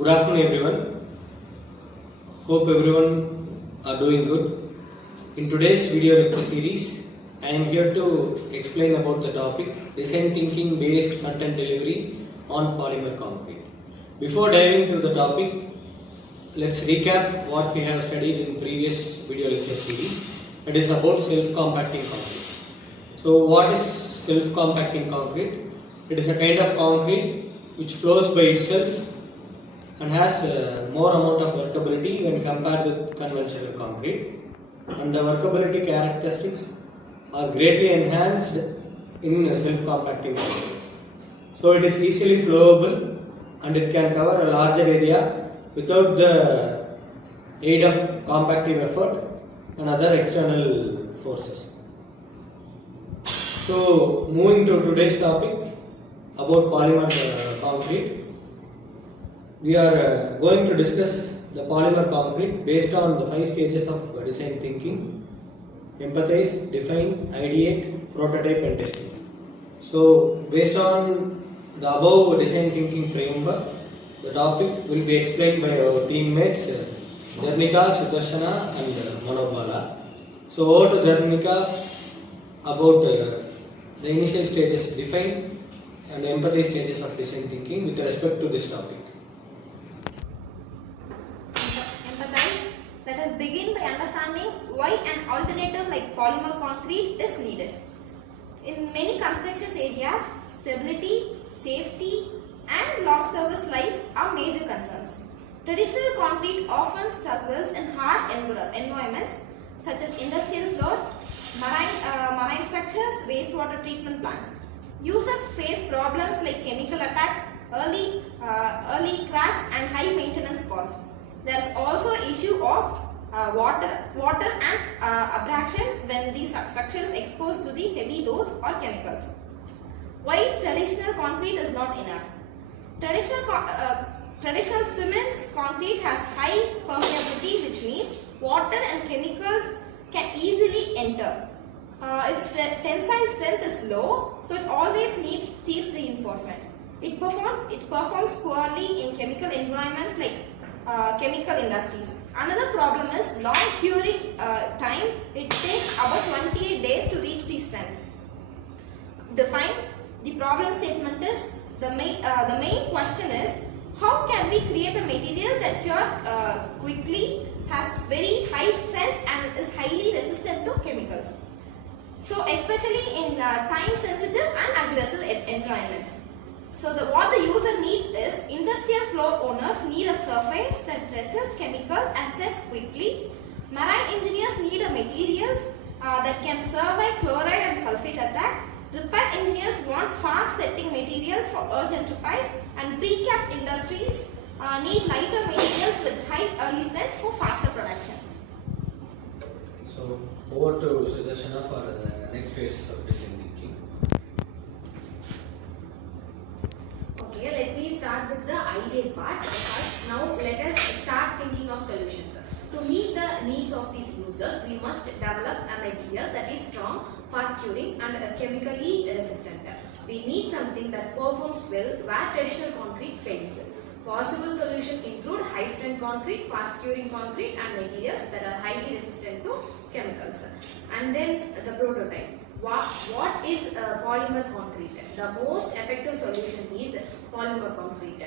Good afternoon everyone. Hope everyone are doing good. In today's video lecture series, I am here to explain about the topic design thinking based content delivery on polymer concrete. Before diving into the topic, let's recap what we have studied in previous video lecture series. It is about self-compacting concrete. So what is self-compacting concrete? It is a kind of concrete which flows by itself and has more amount of workability when compared with conventional concrete, and the workability characteristics are greatly enhanced in self-compacting concrete. So it is easily flowable and it can cover a larger area without the aid of compactive effort and other external forces. So moving to today's topic about polymer concrete. We are going to discuss the polymer concrete based on the 5 stages of design thinking: empathize, define, ideate, prototype and testing. So based on the above design thinking framework, the topic will be explained by our teammates Jarnika, Sudarshana and Manobala. So over to Jarnika about the initial stages define and empathize stages of design thinking with respect to this topic. Let us begin by understanding why an alternative like polymer concrete is needed. In many construction areas, stability, safety and long service life are major concerns. Traditional concrete often struggles in harsh environments such as industrial floors, marine structures, wastewater treatment plants. Users face problems like chemical attack, early cracks and high maintenance cost. There is also issue of water and abrasion when these structures exposed to the heavy loads or chemicals. Why traditional concrete is not enough? Traditional cements concrete has high permeability, which means water and chemicals can easily enter. Its tensile strength is low, so it always needs steel reinforcement. It performs poorly in chemical environments like chemical industries. Another problem is long curing time. It takes about 28 days to reach the strength. Define. The problem statement is the main question is how can we create a material that cures quickly, has very high strength and is highly resistant to chemicals. So especially in time sensitive and aggressive environments. So what the user needs is industrial floor owners need a surface that resists chemicals and sets quickly. Marine engineers need a materials that can survive chloride and sulfate attack. Repair engineers want fast setting materials for urgent repairs, and precast industries need lighter materials with high early strength for faster production. So over to Sudarshana for the next phases of design thinking. Okay, let me start with the ideate part. Now let us start thinking of solutions. To meet the needs of these users, we must develop a material that is strong, fast curing and chemically resistant. We need something that performs well where traditional concrete fails. Possible solutions include high strength concrete, fast curing concrete and materials that are highly resistant to chemicals. And then the prototype. What is polymer concrete? The most effective solution is polymer concrete.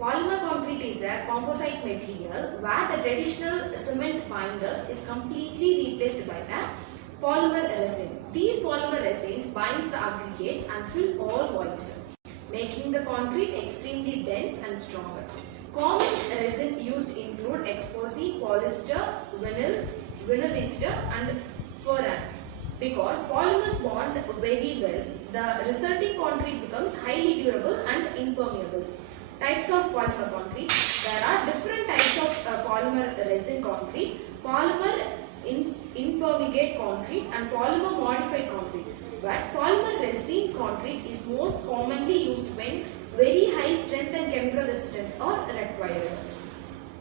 Polymer concrete is a composite material where the traditional cement binders is completely replaced by the polymer resin. These polymer resins bind the aggregates and fill all voids, making the concrete extremely dense and strong. Common resin used include epoxy, polyester, vinyl ester and furan. Because polymers bond very well, the resulting concrete becomes highly durable and impermeable. Types of polymer concrete. There are different types of polymer resin concrete, polymer impermeate concrete and polymer modified concrete. But polymer resin concrete is most commonly used when very high strength and chemical resistance are required.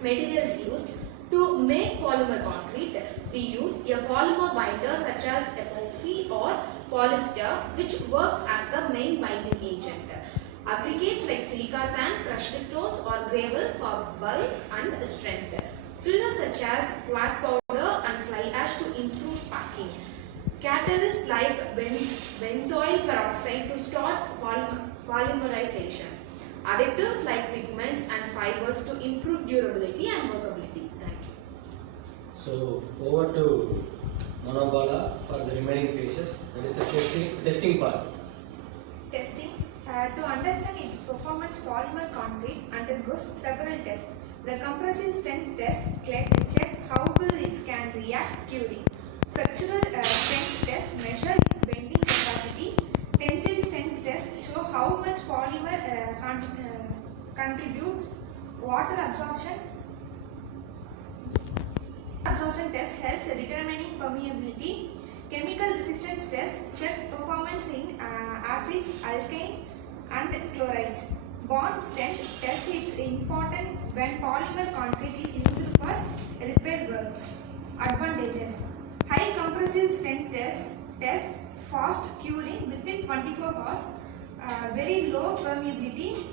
Materials used. To make polymer concrete, we use a polymer binder such as epoxy or polyester, which works as the main binding agent. Aggregates like silica sand, crushed stones or gravel for bulk and strength. Fillers such as quartz powder and fly ash to improve packing. Catalysts like benzoyl peroxide to start polymerization. Additives like pigments and fibers to improve durability and workability. Thank you. So over to Manobala for the remaining phases. That is the testing part. Testing. To understand its performance, polymer concrete undergoes several tests. The compressive strength test check how well it can react curing. Flexural strength test measure its bending capacity. Tensile strength test show how much polymer contributes. Water absorption test helps determining permeability. Chemical resistance test check performance in acids, alkane and chlorides. Bond strength test is important when polymer concrete is used for repair works. Advantages: high compressive strength test fast curing within 24 hours, very low permeability,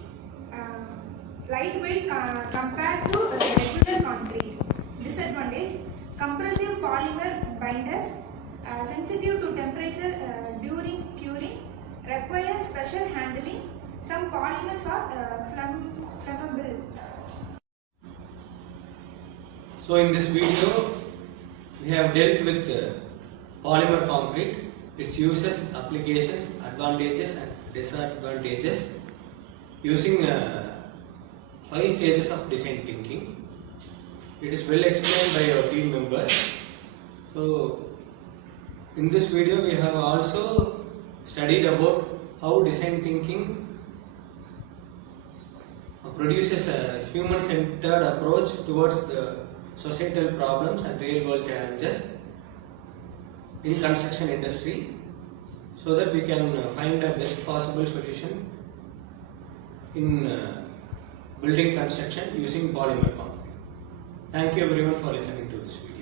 lightweight compared to regular concrete. Disadvantage: compressive polymer binders, sensitive to temperature during curing, require special handling. Some polymers are flammable. So in this video, we have dealt with polymer concrete, its uses, applications, advantages and disadvantages using 5 stages of design thinking. It is well explained by our team members. So in this video, we have also studied about how design thinking produces a human-centered approach towards the societal problems and real-world challenges in construction industry, so that we can find a best possible solution in building construction using polymer concrete. Thank you everyone for listening to this video.